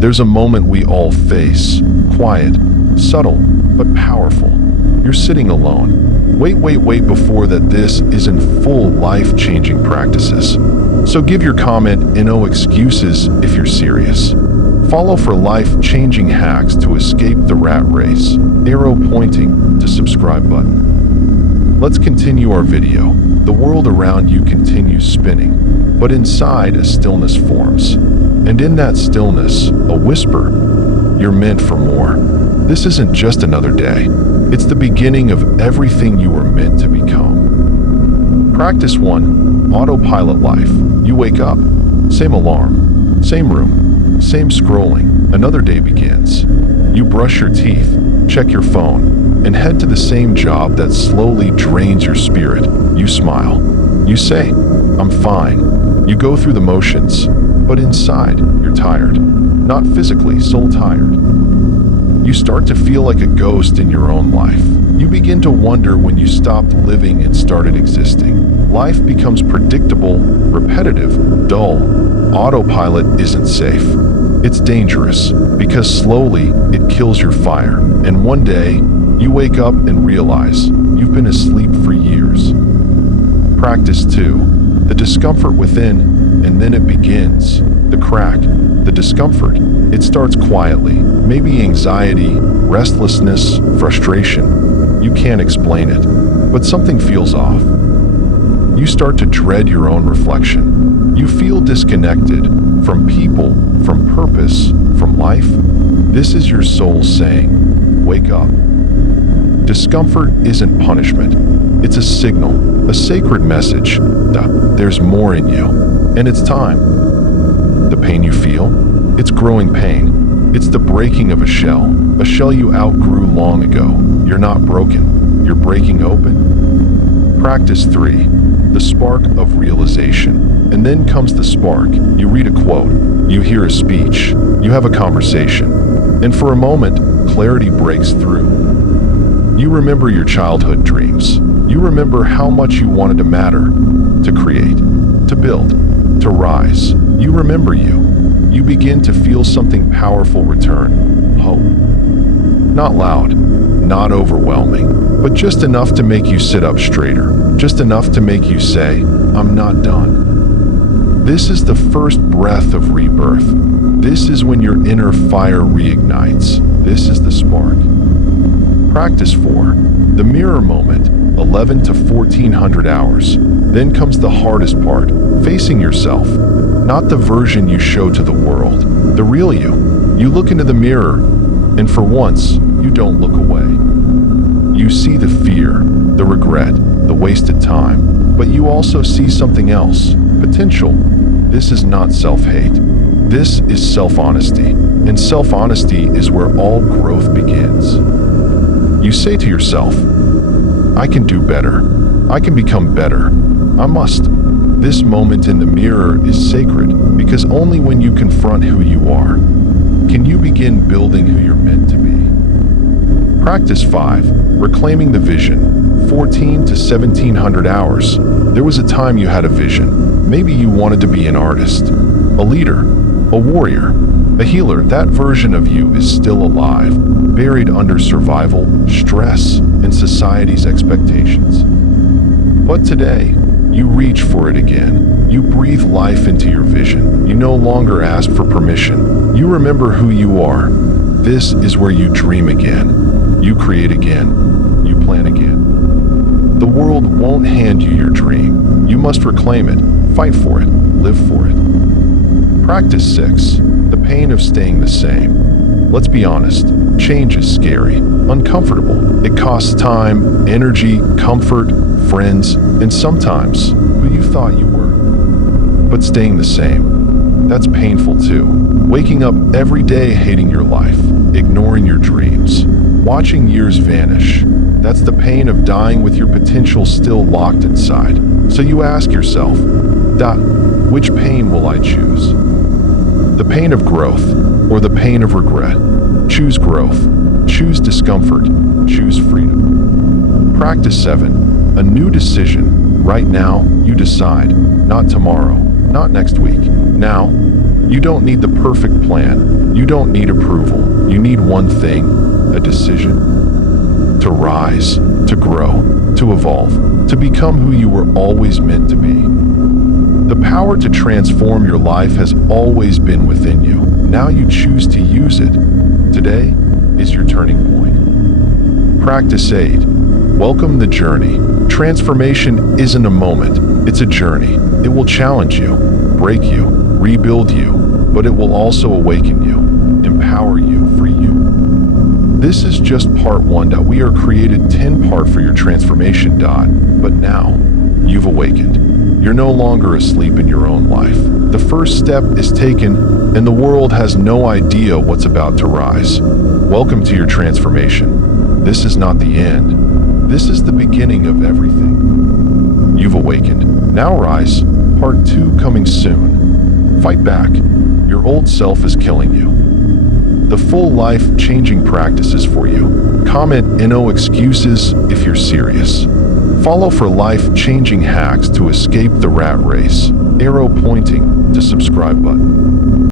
There's a moment we all face, quiet, subtle, but powerful. You're sitting alone. Wait before that this isn't full life-changing practices. So give your comment and no excuses if you're serious. Follow for life-changing hacks to escape the rat race. Arrow pointing to subscribe button. Let's continue our video. The world around you continues spinning, but inside a stillness forms. And in that stillness, a whisper, you're meant for more. This isn't just another day. It's the beginning of everything you were meant to become. Practice 1, autopilot life. You wake up, same alarm, same room, same scrolling. Another day begins. You brush your teeth, check your phone, and head to the same job that slowly drains your spirit. You smile. You say, I'm fine. You go through the motions, but inside, you're tired. Not physically, soul tired. You start to feel like a ghost in your own life. You begin to wonder when you stopped living and started existing. Life becomes predictable, repetitive, dull. Autopilot isn't safe. It's dangerous because slowly it kills your fire. And one day, you wake up and realize you've been asleep for years. Practice 2, the discomfort within, and then it begins. The crack, the discomfort. It starts quietly, maybe anxiety, restlessness, frustration. You can't explain it, but something feels off. You start to dread your own reflection. You feel disconnected from people, from purpose, from life. This is your soul saying, wake up. Discomfort isn't punishment. It's a signal, a sacred message. There's more in you, and it's time. The pain you feel, it's growing pain. It's the breaking of a shell you outgrew long ago. You're not broken, you're breaking open. Practice 3, the spark of realization. And then comes the spark. You read a quote, you hear a speech, you have a conversation, and for a moment, clarity breaks through. You remember your childhood dreams. You remember how much you wanted to matter, to create, to build, to rise. You remember you. You begin to feel something powerful return. Hope. Not loud, not overwhelming, but just enough to make you sit up straighter. Just enough to make you say, I'm not done. This is the first breath of rebirth. This is when your inner fire reignites. This is the spark. Practice 4, the mirror moment, 11 to 1400 hours. Then comes the hardest part, facing yourself. Not the version you show to the world, the real you. You look into the mirror, and for once, you don't look away. You see the fear, the regret, the wasted time, but you also see something else, potential. This is not self-hate. This is self-honesty, and self-honesty is where all growth begins. You say to yourself, I can do better. I can become better. I must. This moment in the mirror is sacred because only when you confront who you are can you begin building who you're meant to be. Practice 5, reclaiming the vision, 14 to 1700 hours. There was a time you had a vision. Maybe you wanted to be an artist, a leader, a warrior, a healer. That version of you is still alive, buried under survival, stress, and society's expectations. But today, you reach for it again. You breathe life into your vision. You no longer ask for permission. You remember who you are. This is where you dream again. You create again. You plan again. The world won't hand you your dream. You must reclaim it, fight for it, live for it. Practice 6, the pain of staying the same. Let's be honest, change is scary, uncomfortable. It costs time, energy, comfort, friends, and sometimes who you thought you were. But staying the same, that's painful too. Waking up every day hating your life, ignoring your dreams, watching years vanish. That's the pain of dying with your potential still locked inside. So you ask yourself, which pain will I choose? The pain of growth or the pain of regret? Choose growth. Choose discomfort. Choose freedom. Practice 7, a new decision. Right now, you decide. Not tomorrow. Not next week. Now, You don't need the perfect plan. You don't need approval. You need one thing, a decision. To rise, to grow, to evolve, to become who you were always meant to be. The power to transform your life has always been within you. Now you choose to use it. Today is your turning point. Practice 8. Welcome the journey. Transformation isn't a moment, it's a journey. It will challenge you, break you, rebuild you, but it will also awaken you, empower you, free you. This is just part 1. We are created 10-part for your transformation. But now, you've awakened. You're no longer asleep in your own life. The first step is taken, and the world has no idea what's about to rise. Welcome to your transformation. This is not the end. This is the beginning of everything. You've awakened. Now rise. Part 2 coming soon. Fight back. Your old self is killing you. The full life-changing practices for you. Comment "no excuses" if you're serious. Follow for life-changing hacks to escape the rat race. Arrow pointing to subscribe button.